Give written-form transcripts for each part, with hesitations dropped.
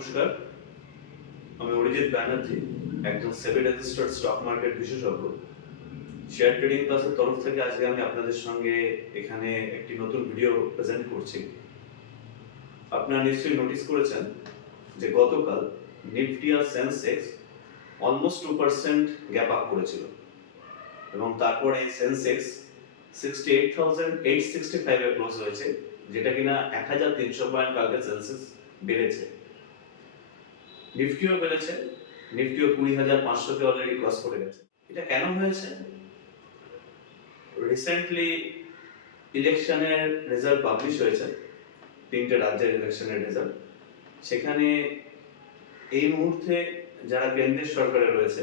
নমস্কার, আমি অরিজিৎ ব্যানার্জি, একজন সেবি রেজিস্টার্ড স্টক মার্কেট বিশেষজ্ঞ। শেয়ার ট্রেডিং ক্লাসের তরফ থেকে আজকে আমি আপনাদের সঙ্গে এখানে একটি নতুন ভিডিও প্রেজেন্ট করছি। আপনারা নিশ্চয়ই নোটিস করেছেন যে গতকাল নিফটি আর সেন্সেক্স অলমোস্ট 2% গ্যাপ আপ করেছিল এবং তারপরে সেন্সেক্স 68,865 এ ক্লোজ হয়েছে, যেটা কিনা 1,300 পয়েন্ট কালকে সেন্সেক্স বেড়েছে। নিফটিও বেড়েছে, নিফটিও 20,500 কে অলরেডি ক্রস করে গেছে। এটা কেন হয়েছে? রিসেন্টলি ইলেকশনের রেজাল্ট পাবলিশ হয়েছে, 3টে রাজ্যের ইলেকশনের রেজাল্ট। সেখানে এই মুহূর্তে যারা কেন্দ্রের সরকারে রয়েছে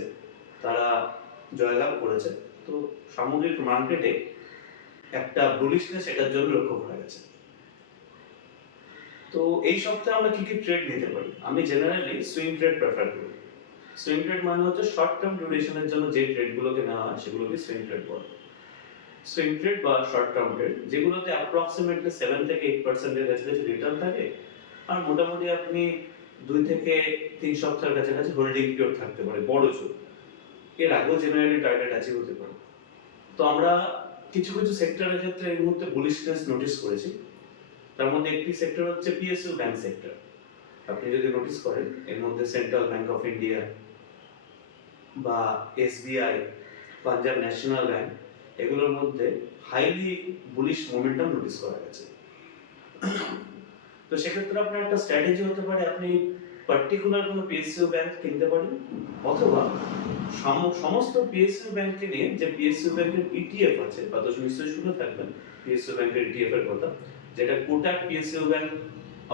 তারা জয়লাভ করেছে। তো সামগ্রিক মার্কেটে একটা বুলিশনেস এটার জন্য লক্ষ্য করা গেছে। তো এই সপ্তাহে আমরা কি কি ট্রেড নিতে পারি? আমি জেনারেলি সুইং ট্রেড প্রেফার করি। সুইং ট্রেড মানে হচ্ছে শর্ট টার্ম ডিউরেশনের জন্য যে ট্রেডগুলোকে নেওয়া হয় সেগুলোকে সুইং ট্রেড বলে। সুইং ট্রেড বা শর্ট টার্ম ট্রেড, যেগুলোতে অ্যাপ্রক্সিমেটলি 7 থেকে 8% এর কাছাকাছি রিটার্ন থাকে আর মোটামুটি আপনি 2 থেকে 3 সপ্তাহের কাছাকাছি হোল্ডিং পিরিয়ড থাকতে পারে বড় জোর। এর আগেও জেনারেলি টার্গেট অ্যাচিভ হতে পারে। তো আমরা কিছু কিছু সেক্টরের ক্ষেত্রে এই মুহূর্তে বুলিশনেস নোটিস করেছি। তার মধ্যে একটি সেক্টর হচ্ছে পিএসইউ ব্যাংক সেক্টর। আপনি যদি নোটিস করেন, এর মধ্যে সেন্ট্রাল ব্যাংক অফ ইন্ডিয়া বা এসবিআই, পাঞ্জাব ন্যাশনাল ব্যাংক, এগুলোর মধ্যে হাইলি বুলিশ মোমেন্টাম নোটিস করা গেছে। তো সেক্ষেত্রে আপনার একটা স্ট্র্যাটেজি হতে পারে, আপনি পার্টিকুলার কোনো পিএসইউ ব্যাংক কিনতে পারেন, অথবা সমস্ত পিএসইউ ব্যাংককে নিয়ে যে পিএসইউ ব্যাংকের ইটিএফ আছে, বা তো নিশ্চয়ই শুনে থাকবেন পিএসইউ ব্যাংকের ইটিএফ এর কথা, যেটা কোটাক পিএসইউ ব্যাংক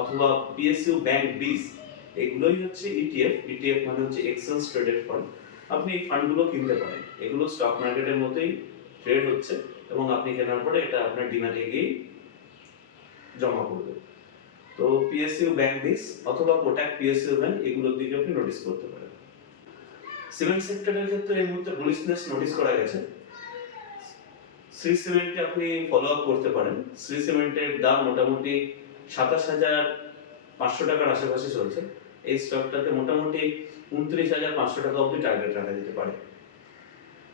অথবা পিএসইউ ব্যাংক বিস, এগুলোই হচ্ছে ইটিএফ। ইটিএফ মানে হচ্ছে এক্সচেঞ্জ ট্রেডেড ফান্ড। আপনি এই ফান্ডগুলো কিনতে পারেন, এগুলো স্টক মার্কেটের মতোই ট্রেড হচ্ছে এবং আপনি কেনার পরে এটা আপনার ডিম্যাটে গিয়ে জমা করবে। তো পিএসইউ ব্যাংক বিস অথবা কোটাক পিএসইউ ব্যাংক, এগুলোর দিকে আপনি নোটিস করতে পারেন। সিমেন্ট সেক্টরের ক্ষেত্রে এই মুহূর্তে বুলিশনেস নোটিস করা গেছে। শ্রী সিমেন্টে আপনি ফলো আপ করতে পারেন। শ্রী সিমেন্টের দাম মোটামুটি 27,500 টাকার আশেপাশে চলছে। এই স্টকটাতে মোটামুটি 29,500 টাকা অবধি টার্গেট রাখা যেতে পারে।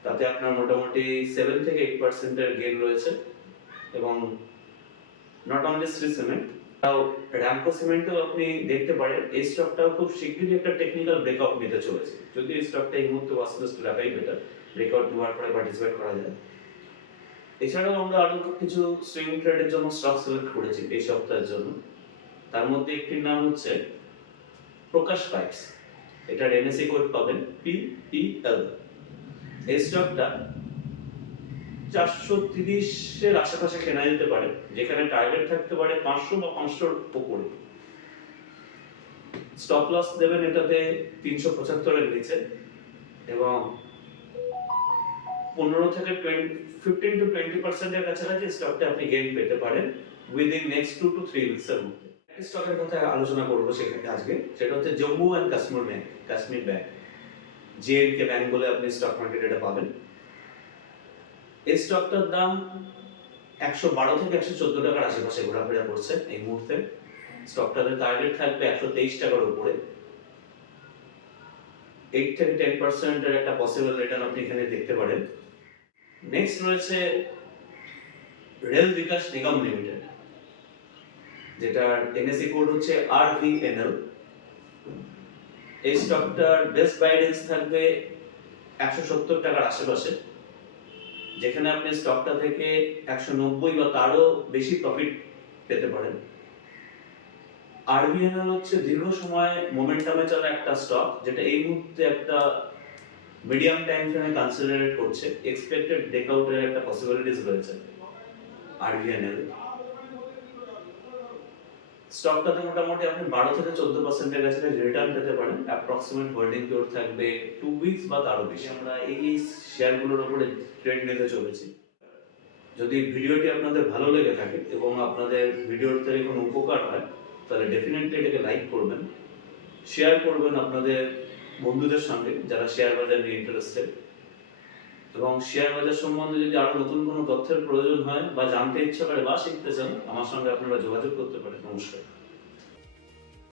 তাতে আপনার মোটামুটি 7 থেকে 8% এর গেইন রয়েছে। এবং নট অনলি শ্রী সিমেন্ট, তাও র্যামকো সিমেন্টও আপনি দেখতে পারেন। এই স্টকটাও খুব শীঘ্রই একটা টেকনিক্যাল ব্রেকআউট নিতে চলেছে। যদি এই স্টকটা এই মুহূর্তে ওয়াচ লিস্ট রাখাই বেটার, ব্রেকআউট নেওয়ার পরে পার্টিসিপেট করা যায়। এছাড়াও আমরা আরো কিছু সুইং ট্রেডের জন্য স্টক সিলেক্ট করেছি এই সপ্তাহের জন্য। তার মধ্যে একটির নাম হচ্ছে প্রকাশ পাইপস। এটার এনএসই কোড পাবেন PPL। এই স্টকটা 430 এর আশেপাশে কেনা যেতে পারে, যেখানে টার্গেট থাকতে পারে 500 বা 500 এর উপরে। স্টপ লস দেবেন এটাতে 375 এর নিচে, এবং 15 থেকে 15 to 20% এর কাছাকাছি স্টকটা আপনি গেইন পেতে পারেন উইদিন নেক্সট 2 to 3 উইকস এর মধ্যে। একটা স্টকের কথা আলোচনা করব সেখানে আজকে, সেটা হচ্ছে Jammu and Kashmir bank. JNK bank বলে আপনি স্টক মার্কেটে এটা পাবেন। এই স্টকটার দাম 112 থেকে 114 টাকার আশেপাশে ঘোরাফেরা করছে এই মুহূর্তে। স্টকটাতে টার্গেট থাকবে 123 টাকার উপরে। 8 থেকে 10% এর একটা পসিবল রিটার্ন আপনি এখানে দেখতে পারেন। নেক্সট রয়েছে রেল বিকাশ নিগম লিমিটেড, যেটার এনএসই কোড হচ্ছে RVNL। এই স্টকটার বেস্ট গাইডেন্স থাকবে 170 টাকার আশেপাশে, যেখানে আপনি স্টকটা থেকে 190 বা তারও বেশি প্রফিট পেতে পারেন। RVNL হচ্ছে দীর্ঘ সময় মোমেন্টামে চলা একটা স্টক, যেটা এই মুহূর্তে একটা মিডিয়াম টাইম ফ্রেমে কনসিডারেট করছে। এক্সপেক্টেড ব্রেকআউটের একটা পসিবিলিটিস রয়েছে RVNL স্টকটাতে। মোটামুটি আপনি 12 থেকে 14% এর কাছে রিটার্ন পেতে পারেন। অ্যাপ্রক্সিমেট হোল্ডিং পিরিয়ড থাকবে 2 উইকস বা তারও বেশি। আমরা এই শেয়ারগুলোর উপরে ট্রেড নিতে চলেছি। যদি ভিডিওটি আপনাদের ভালো লেগে থাকে এবং আপনাদের ভিডিওর থেকে কোনো উপকার হয়, তাহলে ডেফিনেটলি এটাকে লাইক করবেন, শেয়ার করবেন আপনাদের বন্ধুদের সঙ্গে যারা শেয়ার বাজার নিয়ে ইন্টারেস্টেড। এবং শেয়ার বাজার সম্বন্ধে যদি আরো নতুন কোনো তথ্যের প্রয়োজন হয় বা জানতে ইচ্ছা করে বা শিখতে চান, আমার সঙ্গে আপনারা যোগাযোগ করতে পারেন। নমস্কার।